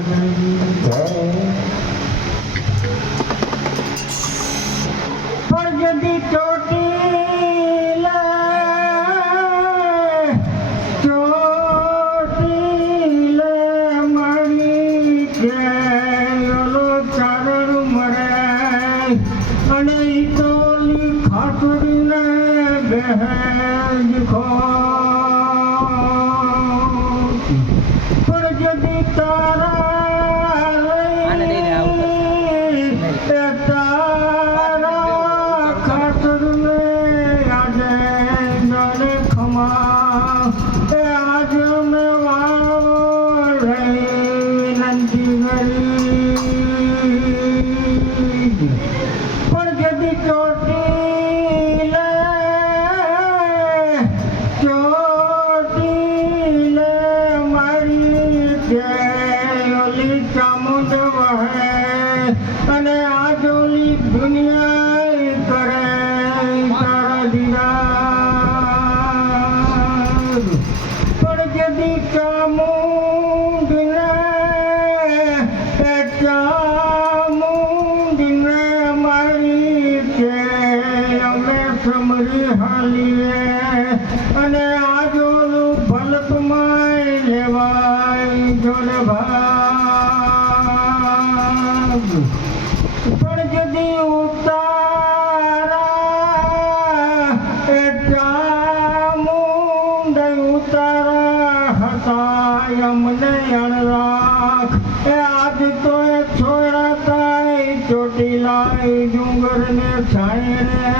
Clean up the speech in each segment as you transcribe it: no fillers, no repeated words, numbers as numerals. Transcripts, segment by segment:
જદી ચોટીલે મારી ગયેલો ચારણ મરે અને ઈ તોલી ખાટડીને બહેજ ખો પણ જદી તારા લઈ તારા ખાટડને આજે જાણે ખમા એ આજે મેં વાળો રહી વિનંતી કરી પણ જદી ચોટીલે મારી ઓલી ચામુંડ વહે અને આજોલી દુનિયા કરે તારા દીદાર પણ જદી ચામુંડને મારી કે અમે સમરી હાલીએ અને આજોલું ભલપમાય લેવાય જોડે ભાગ પણ જદી ઉતારા એ ચામુંડ ઉતારા હતા અમને અણરાખ એ આજ તો એ છોડાતા ચોટીલા ડુંગરને છાંય રે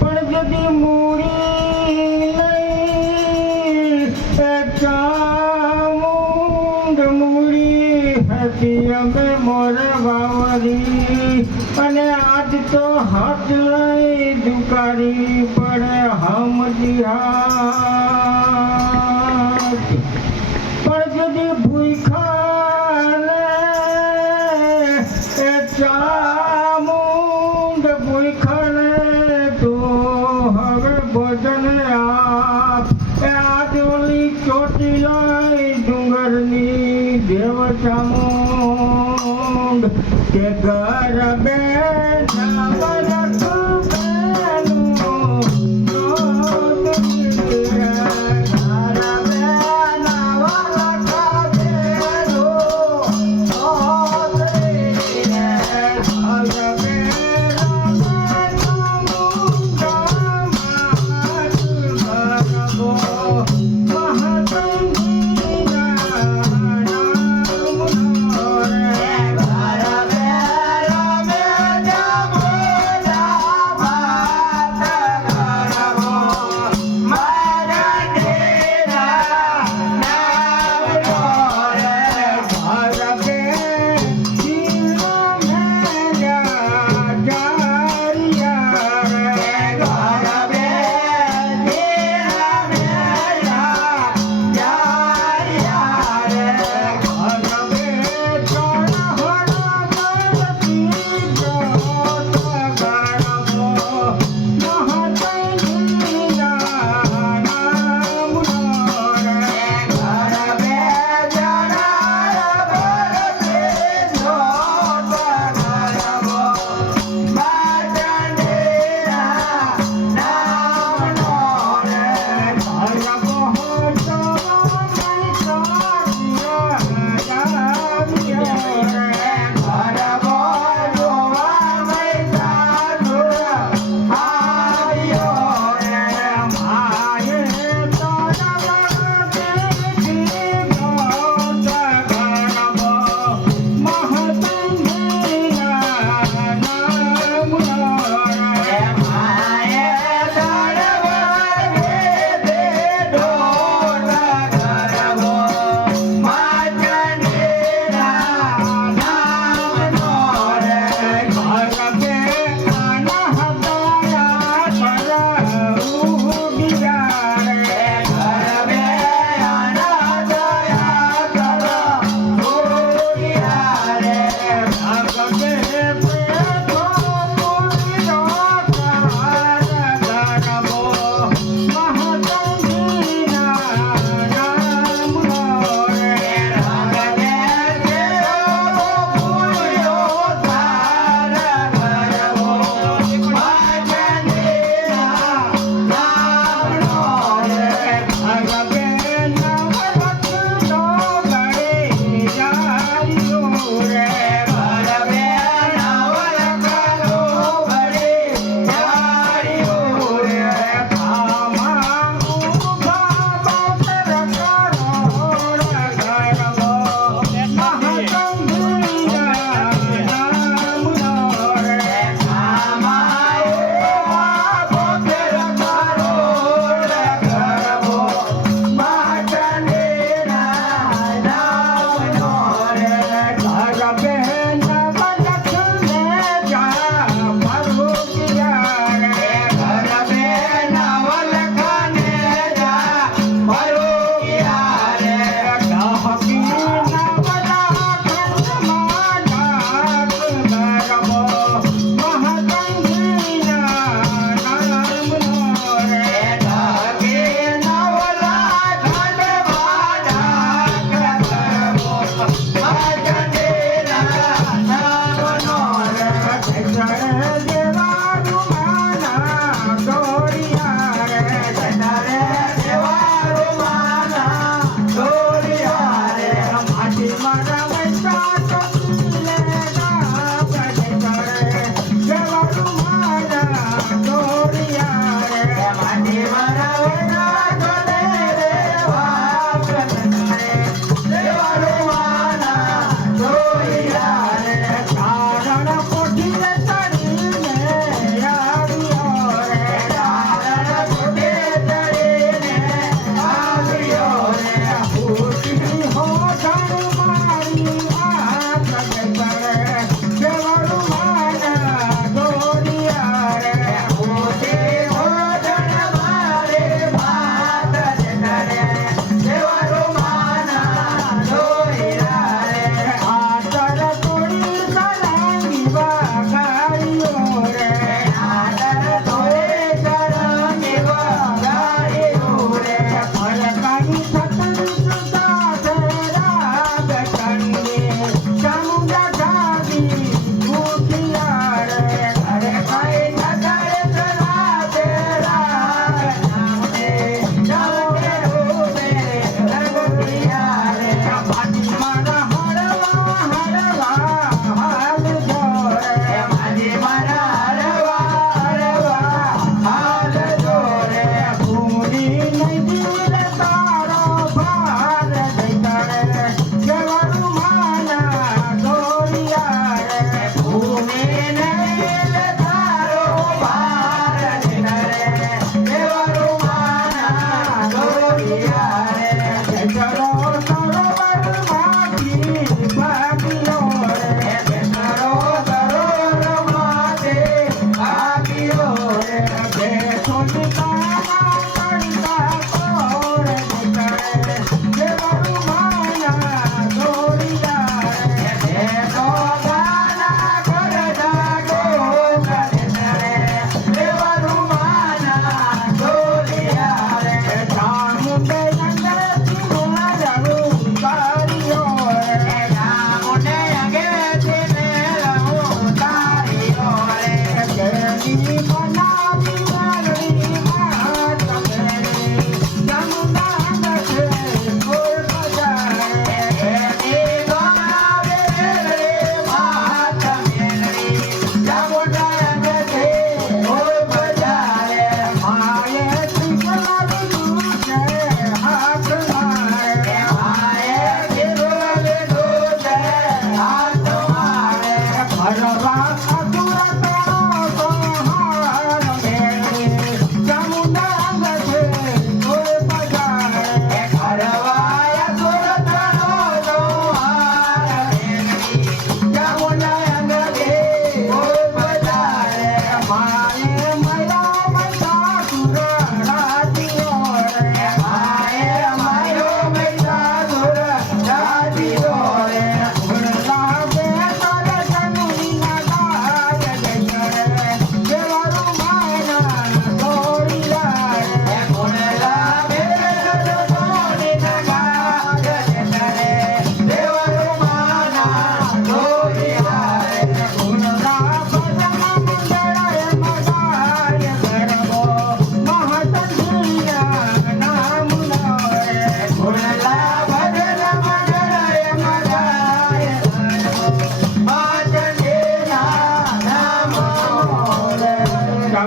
પણ જદી મૂડી લઈ એ ચામુંડ મૂડી હતી અમે મોરે વાવરી અને આજ તો હાથ લઈ દુકારી પડે હમજી હાથ પણ જદી ભૂખાને એ ચામુંડ ભૂખાને તો હવે ભોજન આપ એ આજોલી ચોટીલા ડુંગરની દેવ ચામુંડ કે ઘર બે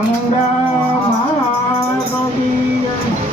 ચામુંડા